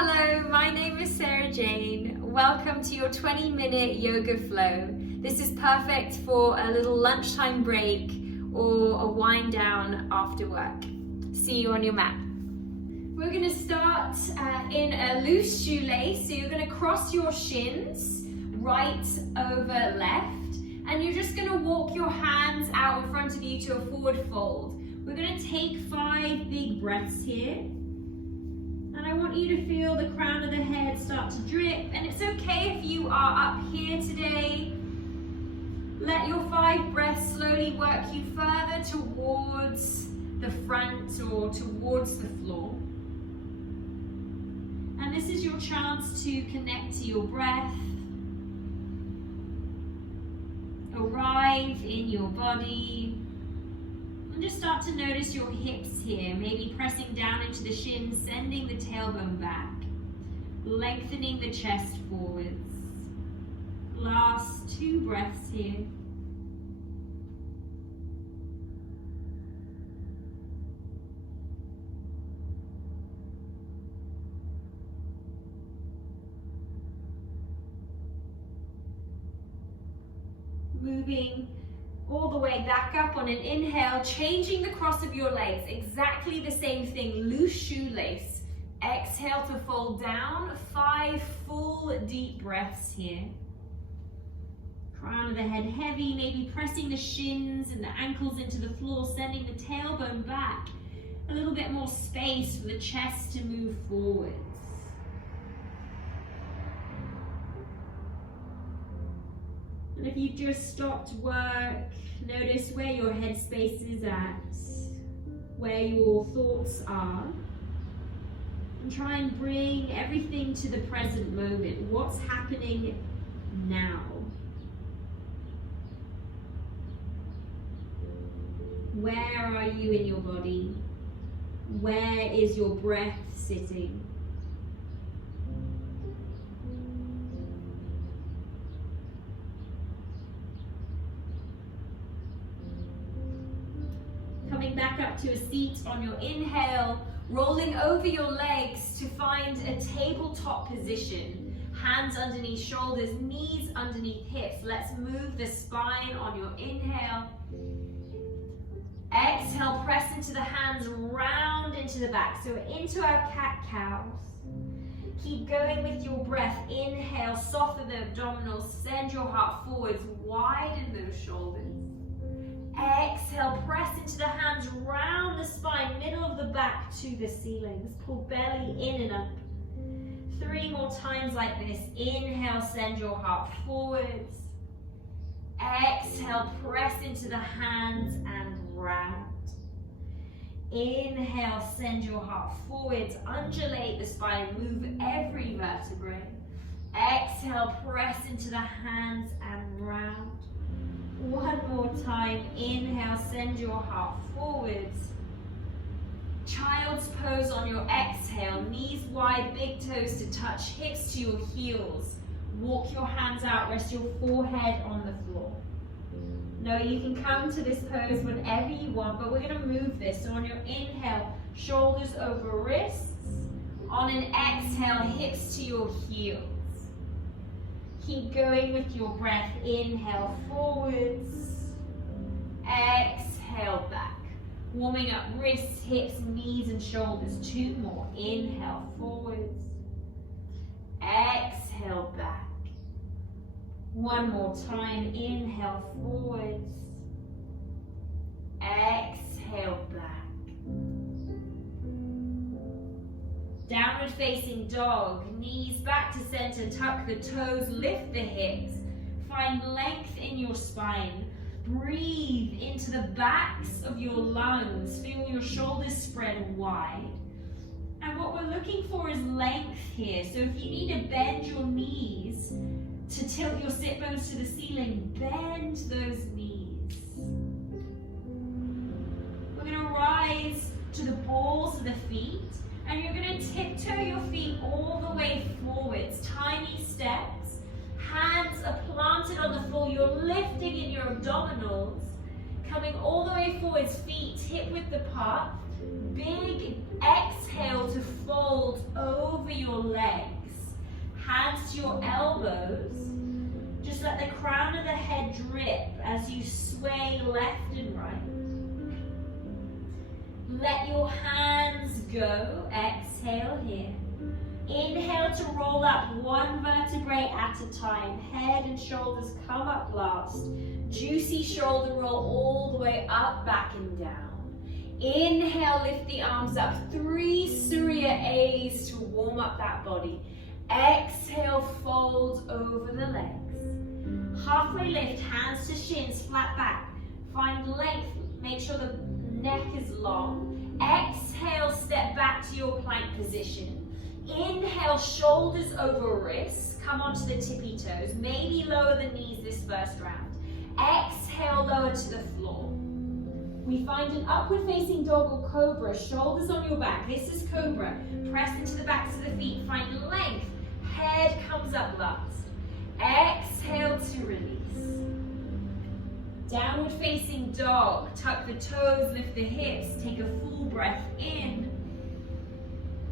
Hello, my name is Sarah Jane. Welcome to your 20-minute yoga flow. This is perfect for a little lunchtime break or a wind down after work. See you on your mat. We're going to start in a loose shoelace. So you're going to cross your shins right over left, and you're just going to walk your hands out in front of you to a forward fold. We're going to take 5 big breaths here. And I want you to feel the crown of the head start to drip. And it's okay if you are up here today. Let your 5 breaths slowly work you further towards the front or towards the floor. And this is your chance to connect to your breath. Arrive in your body. And just start to notice your hips here, maybe pressing down into the shins, sending the tailbone back, lengthening the chest forwards. Last 2 breaths here. Moving all the way back up on an inhale, changing the cross of your legs, exactly the same thing, loose shoelace. Exhale to fold down, 5 full deep breaths here. Crown of the head heavy, maybe pressing the shins and the ankles into the floor, sending the tailbone back. A little bit more space for the chest to move forwards. And if you've just stopped work, notice where your headspace is at, where your thoughts are, and try and bring everything to the present moment. What's happening now? Where are you in your body? Where is your breath sitting? Coming back up to a seat on your inhale, rolling over your legs to find a tabletop position. Hands underneath shoulders, knees underneath hips. Let's move the spine on your inhale. Exhale, press into the hands, round into the back. So we're into our cat-cows. Keep going with your breath. Inhale, soften the abdominals, send your heart forwards, widen those shoulders. Exhale, press into the hands, round the spine, middle of the back to the ceilings. Pull belly in and up. 3 more times like this. Inhale, send your heart forwards. Exhale, press into the hands and round. Inhale, send your heart forwards. Undulate the spine, move every vertebrae. Exhale, press into the hands and round. 1 more time. Inhale, send your heart forwards. Child's pose on your exhale. Knees wide, big toes to touch, hips to your heels. Walk your hands out, rest your forehead on the floor. No, you can come to this pose whenever you want, but we're going to move this. So on your inhale, shoulders over wrists. On an exhale, hips to your heels. Keep going with your breath. Inhale forwards. Exhale back. Warming up wrists, hips, knees and shoulders. 2 more. Inhale forwards. Exhale back. 1 more time. Inhale forwards. Exhale back. Downward facing dog, knees back to center, tuck the toes, lift the hips. Find length in your spine. Breathe into the backs of your lungs. Feel your shoulders spread wide. And what we're looking for is length here. So if you need to bend your knees to tilt your sit bones to the ceiling, bend those knees. We're going to rise to the balls of the feet. And you're going to tiptoe your feet all the way forwards, tiny steps. Hands are planted on the floor. You're lifting in your abdominals, coming all the way forwards, feet hip width apart. Big exhale to fold over your legs. Hands to your elbows. Just let the crown of the head drip as you sway left and right. Let your hands go. Exhale here. Inhale to roll up one vertebrae at a time. Head and shoulders come up last. Juicy shoulder roll all the way up, back and down. Inhale, lift the arms up. 3 Surya A's to warm up that body. Exhale, fold over the legs. Halfway lift, hands to shins, flat back. Find length, make sure the neck is long. Exhale, step back to your plank position. Inhale, shoulders over wrists. Come onto the tippy toes. Maybe lower the knees this first round. Exhale, lower to the floor. We find an upward facing dog or cobra. Shoulders on your back. This is cobra. Press into the backs of the feet. Find length. Head comes up last. Exhale to release. Downward facing dog. Tuck the toes, lift the hips. Take a full breath in.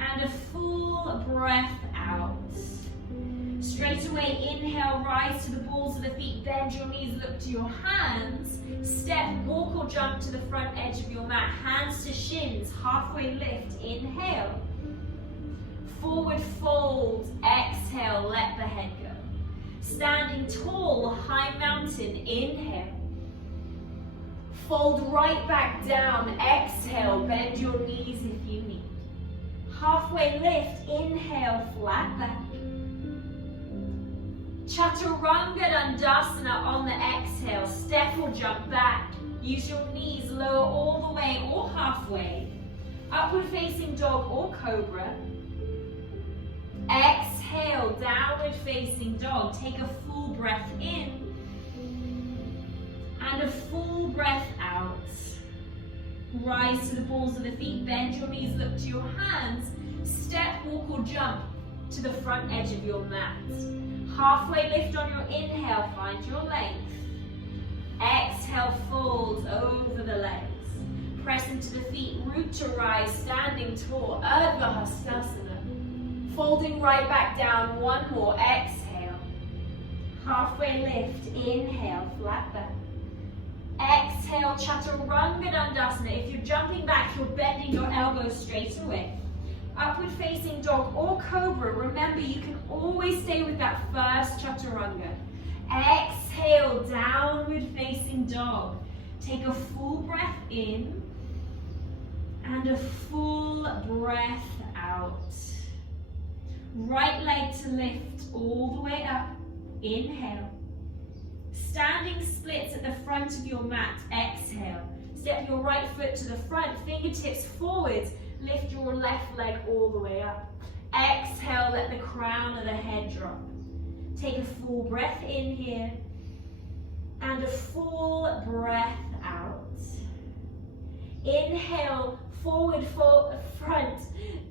And a full breath out. Straight away, inhale, rise to the balls of the feet, bend your knees, look to your hands. Step, walk or jump to the front edge of your mat. Hands to shins, halfway lift, inhale. Forward fold, exhale, let the head go. Standing tall, high mountain, inhale. Fold right back down, exhale, bend your knees if you need. Halfway lift, inhale, flat back. Chaturanga Dandasana on the exhale. Step or jump back. Use your knees, lower all the way or halfway. Upward facing dog or cobra. Exhale, downward facing dog. Take a full breath in. And a full breath out. Rise to the balls of the feet, bend your knees, look to your hands. Step, walk or jump to the front edge of your mat. Halfway lift on your inhale, find your length. Exhale, fold over the legs. Press into the feet, root to rise, standing tall, Urdhva Hastasana. Folding right back down, one more, exhale. Halfway lift, inhale, flat back. Exhale, Chaturanga Dandasana. If you're jumping back, you're bending your elbows straight away. Upward facing dog or cobra. Remember, you can always stay with that first Chaturanga. Exhale, downward facing dog. Take a full breath in and a full breath out. Right leg to lift all the way up. Inhale. Standing splits at the front of your mat. Exhale. Step your right foot to the front, fingertips forwards. Lift your left leg all the way up. Exhale, let the crown of the head drop. Take a full breath in here. And a full breath out. Inhale, forward, front,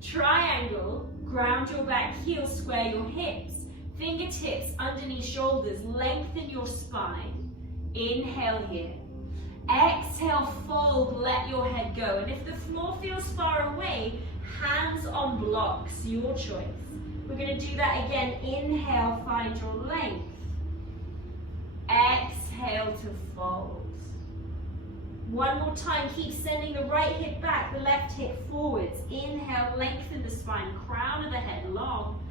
triangle. Ground your back heel, square your hips. Fingertips underneath shoulders, lengthen your spine. Inhale here. Exhale, fold, let your head go. And if the floor feels far away, hands on blocks, your choice. We're going to do that again. Inhale, find your length. Exhale to fold. One more time, keep sending the right hip back, the left hip forwards. Inhale, lengthen the spine, crown of the head long.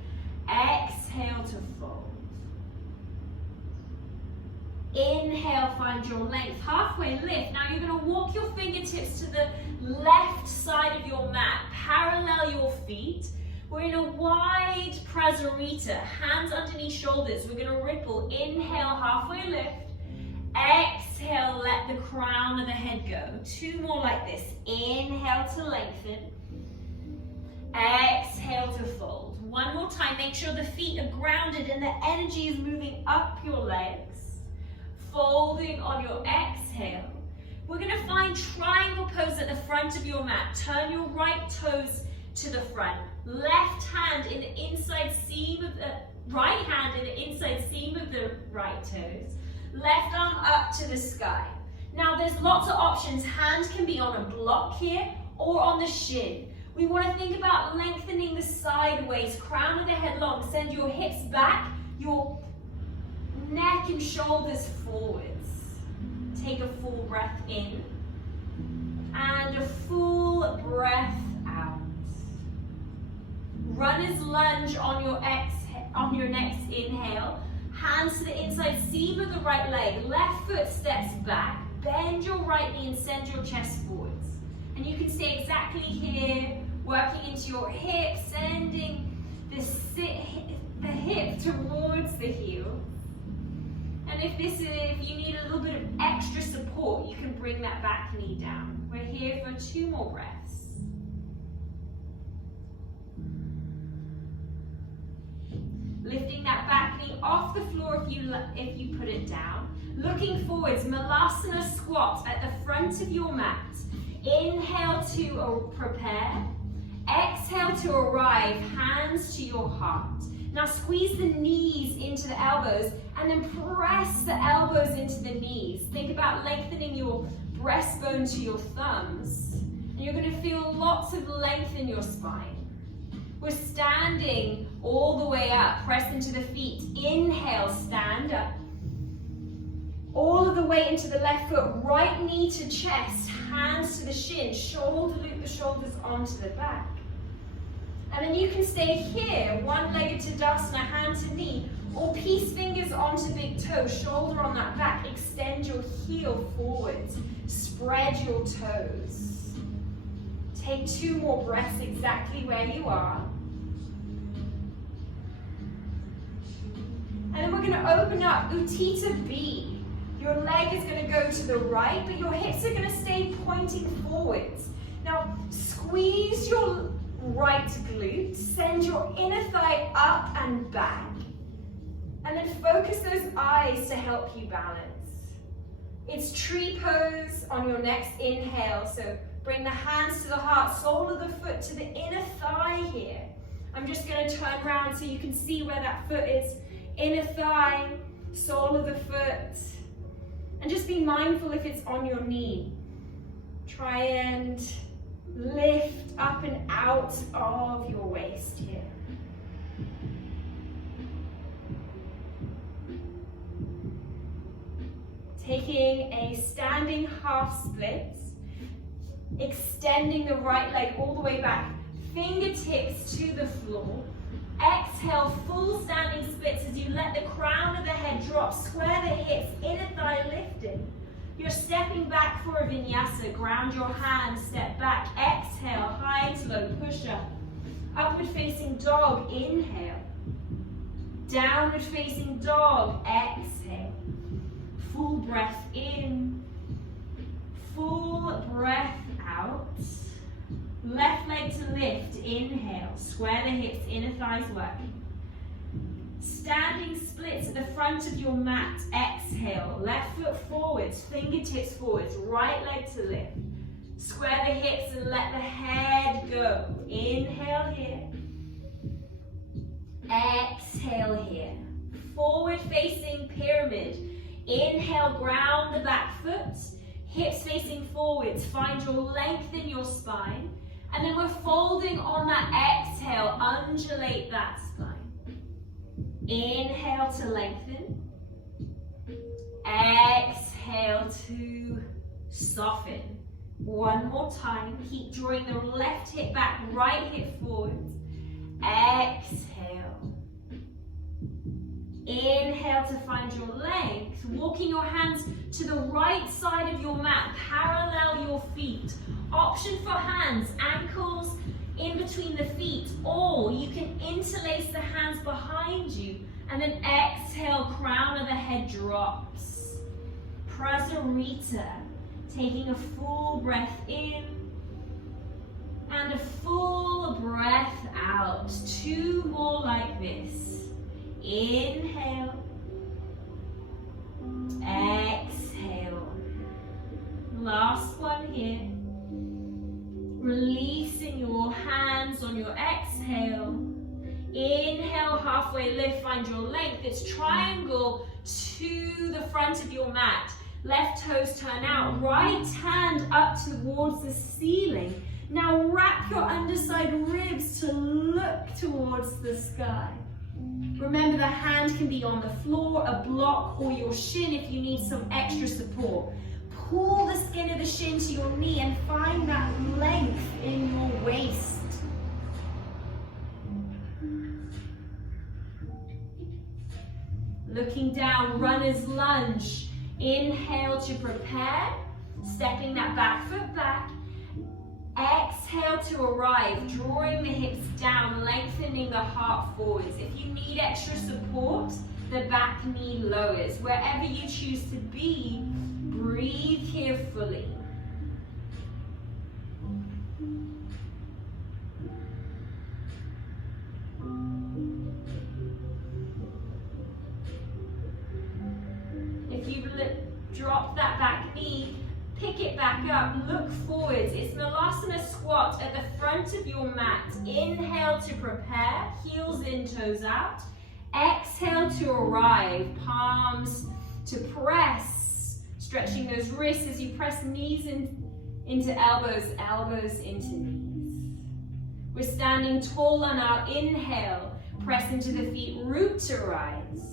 Exhale to fold. Inhale, find your length. Halfway lift. Now you're going to walk your fingertips to the left side of your mat. Parallel your feet. We're in a wide Prasarita. Hands underneath shoulders. We're going to ripple. Inhale, halfway lift. Exhale, let the crown of the head go. 2 more like this. Inhale to lengthen. Exhale to fold. 1 more time. Make sure the feet are grounded and the energy is moving up your legs. Folding on your exhale. We're going to find triangle pose at the front of your mat. Turn your right toes to the front. Left hand in the inside seam of the right hand in the inside seam of the right toes. Left arm up to the sky. Now there's lots of options. Hand can be on a block here, or on the shin. We want to think about lengthening the sideways, crown of the head long. Send your hips back, your neck and shoulders forwards. Take a full breath in and a full breath out. Runner's lunge on your next inhale. Hands to the inside seam of the right leg. Left foot steps back. Bend your right knee and send your chest forwards. And you can stay exactly here, working into your hip, sending the hip towards the heel. And if you need a little bit of extra support, you can bring that back knee down. We're here for 2 more breaths. Lifting that back knee off the floor if you put it down. Looking forwards, Malasana squat at the front of your mat. Inhale to prepare. Exhale to arrive, hands to your heart. Now squeeze the knees into the elbows and then press the elbows into the knees. Think about lengthening your breastbone to your thumbs. And you're going to feel lots of length in your spine. We're standing all the way up, press into the feet. Inhale, stand up. All of the way into the left foot, right knee to chest, hands to the shin, shoulder loop the shoulders onto the back. And then you can stay here, one-legged Tadasana, hand to knee, or peace fingers onto big toe, shoulder on that back. Extend your heel forwards, spread your toes. Take 2 more breaths exactly where you are. And then we're going to open up Utthita B. Your leg is going to go to the right, but your hips are going to stay pointing forwards. Now, squeeze your right glute, send your inner thigh up and back, and then focus those eyes to help you balance. It's tree pose on your next inhale, so bring the hands to the heart, sole of the foot to the inner thigh here. I'm just going to turn around so you can see where that foot is. Inner thigh, sole of the foot. And just be mindful if it's on your knee. Try and lift up and out of your waist here. Taking a standing half split, extending the right leg all the way back, fingertips to the floor. Exhale, full standing splits as you let the crown of the head drop, square the hips, inner thigh lifted. You're stepping back for a vinyasa, ground your hands, step back, exhale, high to low, push up. Upward facing dog, inhale. Downward facing dog, exhale. Full breath in, full breath out. Left leg to lift, inhale, square the hips, inner thighs working. Standing splits at the front of your mat, exhale, left foot forwards, fingertips forwards, right leg to lift. Square the hips and let the head go. Inhale here, exhale here. Forward facing pyramid. Inhale, ground the back foot, hips facing forwards, find your length in your spine. And then we're folding on that exhale, undulate that spine. Inhale to lengthen. Exhale to soften. One more time, keep drawing the left hip back, right hip forward. Exhale. Inhale to find your length, walking your hands to the right side of your mat, parallel your feet. Option for hands, ankles in between the feet, or you can interlace the hands behind you and then exhale, crown of the head drops. Prasarita, taking a full breath in and a full breath out. 2 more like this. Inhale, exhale. Last one here. Releasing your hands on your exhale. Inhale, halfway lift, find your length. It's triangle to the front of your mat. Left toes turn out, right hand up towards the ceiling. back your underside ribs to look towards the sky. Remember, the hand can be on the floor, a block, or your shin if you need some extra support. Pull the skin of the shin to your knee and find that length in your waist. Looking down, runner's lunge. Inhale to prepare, stepping that back foot back. Exhale to arrive, drawing the hips down, lengthening the heart forwards. If you need extra support, the back knee lowers. Wherever you choose to be, breathe here fully. If you've dropped that back knee, pick it back up, look forwards. It's Malasana squat at the front of your mat. Inhale to prepare, heels in, toes out. Exhale to arrive, palms to press. Stretching those wrists as you press knees into elbows, elbows into knees. We're standing tall on our inhale. Press into the feet, root to rise.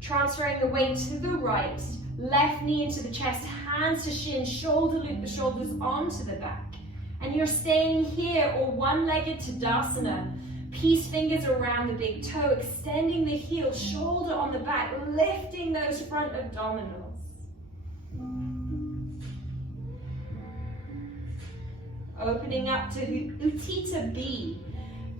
Transferring the weight to the right. Left knee into the chest, hands to shin, shoulder loop the shoulders onto the back. And you're staying here, or one-legged Tadasana. Peace fingers around the big toe, extending the heel, shoulder on the back, lifting those front abdominals. Opening up to Utthita B.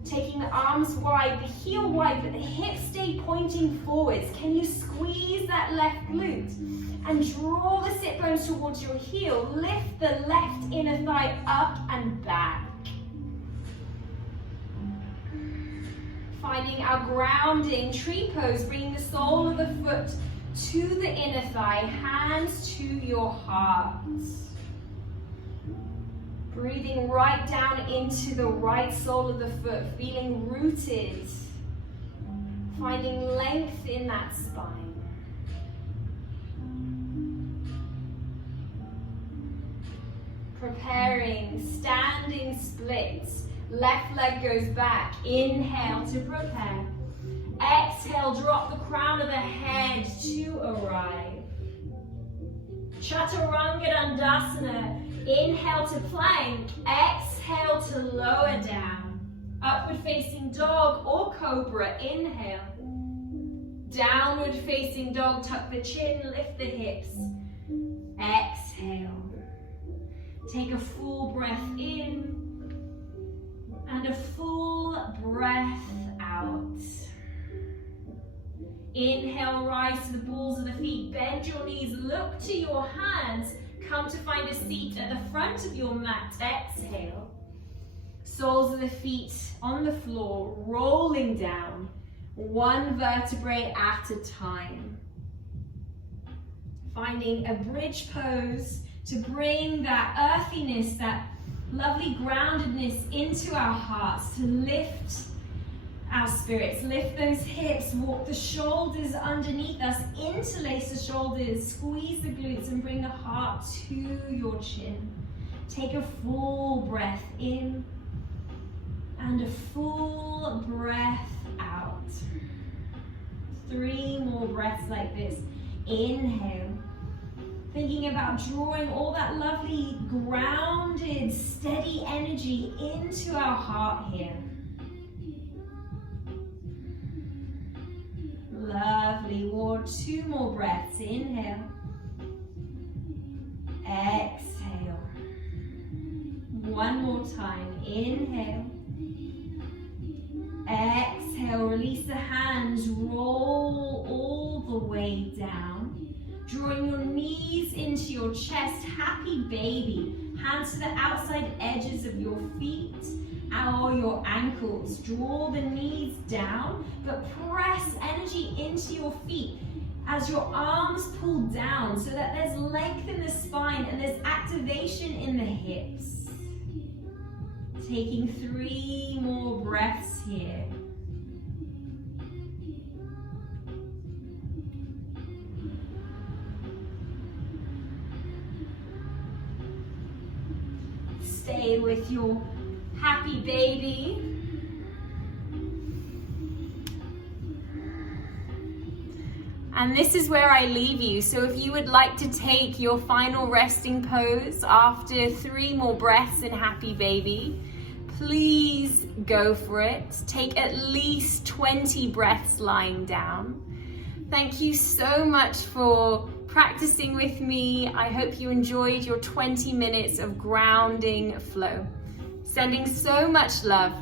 Taking the arms wide, the heel wide, but the hips stay pointing forwards. Can you squeeze that left glute? And draw the sit bones towards your heel. Lift the left inner thigh up and back. Finding our grounding, tree pose, bringing the sole of the foot to the inner thigh, hands to your heart. Breathing right down into the right sole of the foot, feeling rooted. Finding length in that spine. Preparing, standing splits. Left leg goes back. Inhale to prepare. Exhale, drop the crown of the head to arrive. Chaturanga Dandasana. Inhale to plank. Exhale to lower down. Upward facing dog or cobra. Inhale. Downward facing dog. Tuck the chin, lift the hips. Exhale. Take a full breath in and a full breath out. Inhale, rise to the balls of the feet. Bend your knees, look to your hands. Come to find a seat at the front of your mat. Exhale. Soles of the feet on the floor, rolling down, one vertebrae at a time. Finding a bridge pose to bring that earthiness, that lovely groundedness into our hearts, to lift our spirits. Lift those hips, walk the shoulders underneath us, interlace the shoulders, squeeze the glutes and bring the heart to your chin. Take a full breath in and a full breath out. 3 more breaths like this. Inhale. Thinking about drawing all that lovely, grounded, steady energy into our heart here. Lovely. 2 more breaths. Inhale. Exhale. 1 more time. Inhale. Exhale. Release the hands. Roll all the way down. Drawing your knees into your chest, happy baby. Hands to the outside edges of your feet or your ankles. Draw the knees down, but press energy into your feet as your arms pull down so that there's length in the spine and there's activation in the hips. Taking 3 more breaths here. stay with your happy baby. And this is where I leave you. So if you would like to take your final resting pose after 3 more breaths in happy baby, please go for it. Take at least 20 breaths lying down. Thank you so much for practicing with me. I hope you enjoyed your 20 minutes of grounding flow. Sending so much love.